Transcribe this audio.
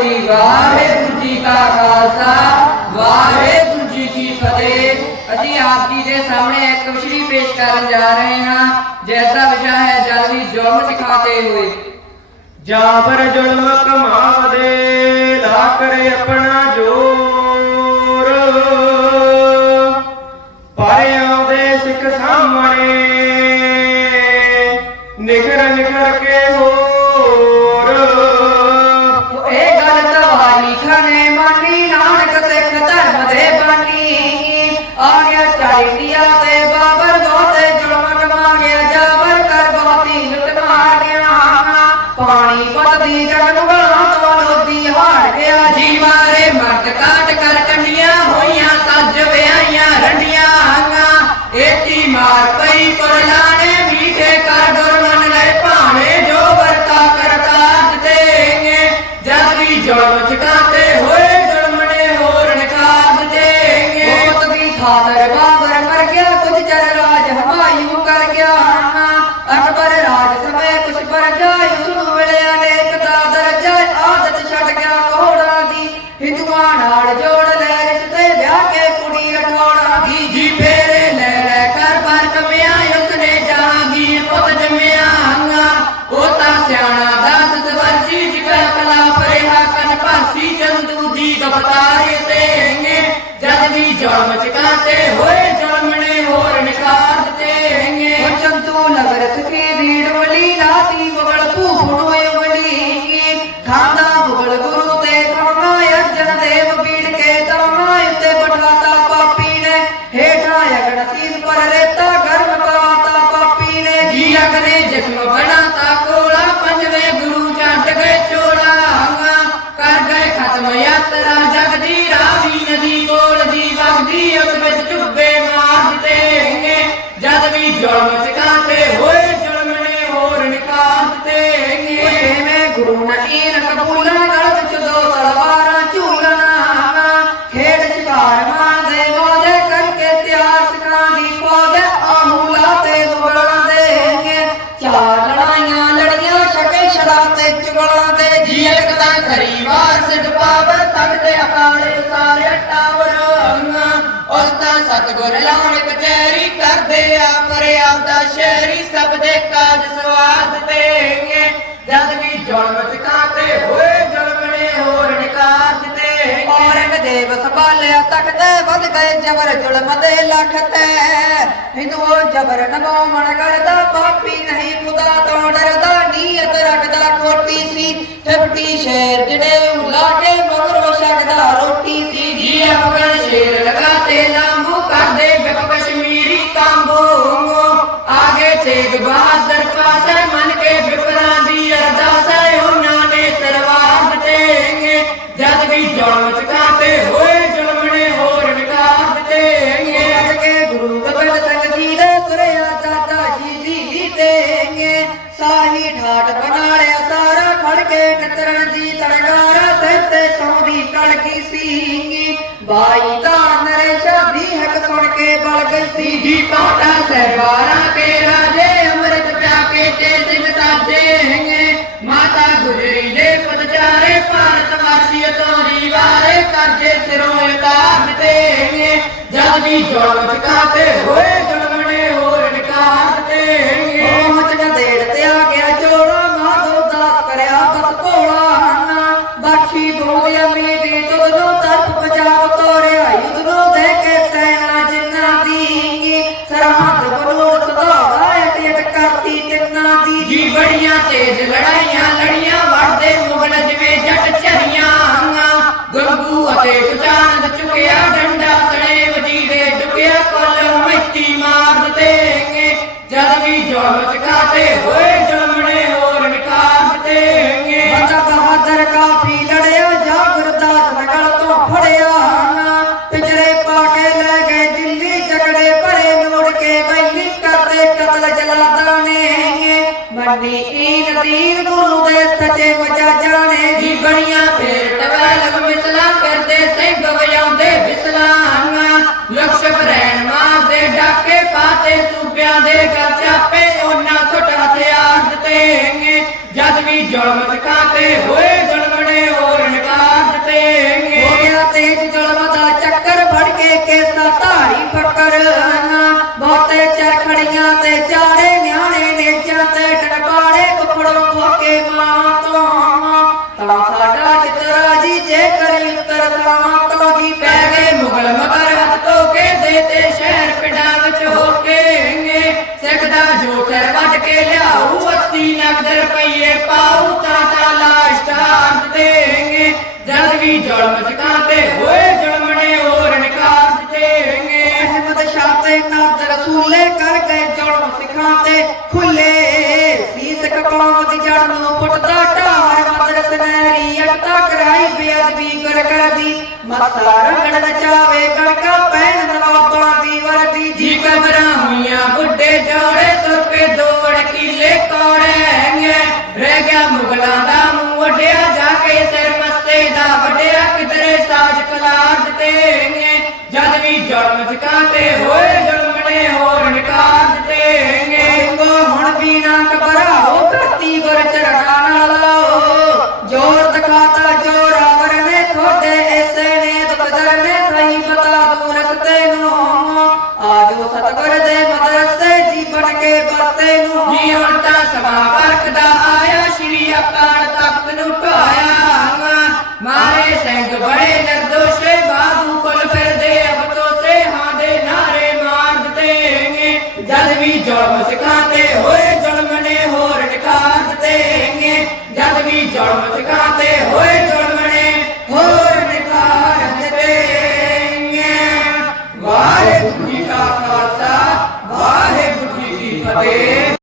ਹੋਈ ਵਾਹਿਗੁਰੂ ਜੀ ਕਾ ਖਾਲਸਾ, ਵਾਹਿਗੁਰੂ ਜੀ ਕੀ ਫਤਿਹ। ਅਸੀਂ ਆਪ ਜੀ ਦੇ ਸਾਹਮਣੇ ਇੱਕ ਵਿਸ਼ਰੀ ਪੇਸ਼ ਕਰਨ ਜਾ ਰਹੇ ਹਾਂ ਜਿਸ ਦਾ ਵਿਸ਼ਾ ਹੈ ਜਲਦੀ ਜ਼ੁਲਮ ਸਿਖਾਤੇ ਹੋਏ। ਜਾਬਰ ਜ਼ੁਲਮ ਕਮਾਵਦੇ ਲਾ ਕਰੇ ਆਪਣਾ ਜੋਰ। ਪਰ ਆਉਂਦੇ ਸਿੱਖ ਸਾਹਮਣੇ, ਨਿਖਰ ਨਿਖਰ ਕੇ ਹੋ ਰਲਾਉਣ ਕਚਹਿਰੀ ਕਰਦੇ ਆ, ਪਰ ਆਪਦਾ ਸ਼ਹਿਰੀ ਸਭ ਦੇ ਕਾਜ ਸਵਾਦ ਦੇਗੇ ਜਦ ਵੀ ਜੁਲਮ ਚਕਾਤੇ ਹੋਏ ਜ਼ੁਲਮ ਨੇ ਹੋਰ ਨਿਕਾਜ ਤੇ ਔਰੰਗਜ਼ੇਬ ਸੰਭਾਲਿਆ ਤਖਤ ਵੱਧ ਗਏ ਜ਼ਬਰ ਜ਼ੁਲਮ ਦੇ ਲੱਖ ਤੇ। ਹਿੰਦੂਓ ਜ਼ਬਰ ਨਗਾਉਣ ਕਰਦਾ, ਪਾਪੀ ਨਹੀਂ ਖੁਦਾ ਤੋਂ ਡਰਦਾ। ਨੀਅਤ ਰੱਖਦਾ ਕੋਟੀ ਸੀ 50 ਸ਼ੇਰ ਜਿਹੜੇ ਉਲਾ ਕੇ ਕੇ ਨਚਣ ਦੀ ਤੜਗਾਰਾ ਸਹਤੇ ਸੌਂਦੀ ਤੜਕੀ ਸੀਗੀ। ਬਾਈ ਦਾ ਨਰੇਸ਼ਾ ਦੀ ਹੱਕ ਸੁਣ ਕੇ ਬਲ ਗਈ ਸੀ ਜੀ ਪਾਟਾ ਸਹਿਬਾਰਾ ਕੇ ਰਾਜੇ ਅੰਮ੍ਰਿਤ ਪਿਆ ਕੇ ਤੇ ਸਿੰਘ ਸਾਜੇ ਹੈਗੇ। ਮਾਤਾ ਗੁਜਰੀ ਦੇ ਪਦਚਾਰੇ ਭਾਰਤ ਵਾਸੀ ਤੋਂ ਦੀਵਾਰੇ ਕਰਜੇ ਸਿਰੋਂ ਇਤਾਰ ਤੇ ਜਲਦੀ ਜੋਲ ਚਕਾ ਤੇ ਹੋਏ ਜੀ ਬੜੀਆਂ ਤੇਜ਼ ਲੜਾਈਆਂ ਲੜੀਆਂ ਜਲਮਤ ਕਾਤੇ ਹੋਏ ਜਲਮਣੇ ਹੋਰ ਨਿਕਾਸ ਤੇ ਹੋ ਦਾ ਚੱਕਰ ਫੜ ਕੇ ਕੇਸਾ ਧਾਰੀ ਫੱਕਰ ਬਹੁਤੇ ਚਰਖੜੀਆਂ ਤੇ ਜ਼ੁਲਮ ਸਿਖਾਤੇ ਹੋਏ ਜ਼ੁਲਮ ਨੇ ਹੋਰ ਨਿਕਾਲ ਦੇਂਗੇ ਅਹਿਮਦ ਸ਼ਾਹ ਤੇ ਨਾਦ ਰਸੂਲੇ ਕਰ ਗਏ ਜ਼ੁਲਮ ਸਿਖਾਤੇ ਖੁੱਲੇ ਸੀ ਸਿੱਖ ਕੌਮ ਦੀ ਜੜ ਨੂੰ ਪੁੱਟਦਾ ਢਾਰ ਮਦਰ ਸਨੈਰੀ ਅਟਾ ਕਰਾਈ ਬੇਅਦਬੀ ਕਰ ਕਰਦੀ ਮਸਾ ਰੰਗੜ ਨਚਾਵੇ ਕਣਕਾਂ ਪੈਣ ਨਵਾਬਾਂ ਦੀ ਵਰਦੀ। ਜੀ ਕਬਰਾਂ ਹੋਈਆਂ ਬੁੱਢੇ ਜੋੜੇ ਤੁਰ ਪੇ ਦੌੜ ਕੀਲੇ ਕੋੜੇਂਗੇ ਰਹਿ ਗਿਆ ਮੁਗਲਾਂ ਦਾ ਜਦ ਵੀ ਜੁਲਮ ਸਿਕਾਤੇ ਹੋਏ ਜ਼ੁਲਮ ਨੇ ਹੋਰ ਨਿਕਾਲ ਦਿੱਤੇਂਗੇ। ਸਿੰਘੋ ਹੁਣ ਵੀ ਨਾ ਘਬਰਾਓ ਧਰਤੀ ਗੁਰ ਚਰਣਾ ਨਾਲ ਲਾਓ। ਜੋਰ ਦਿਖਾਤਾ ਜੋਰ pior.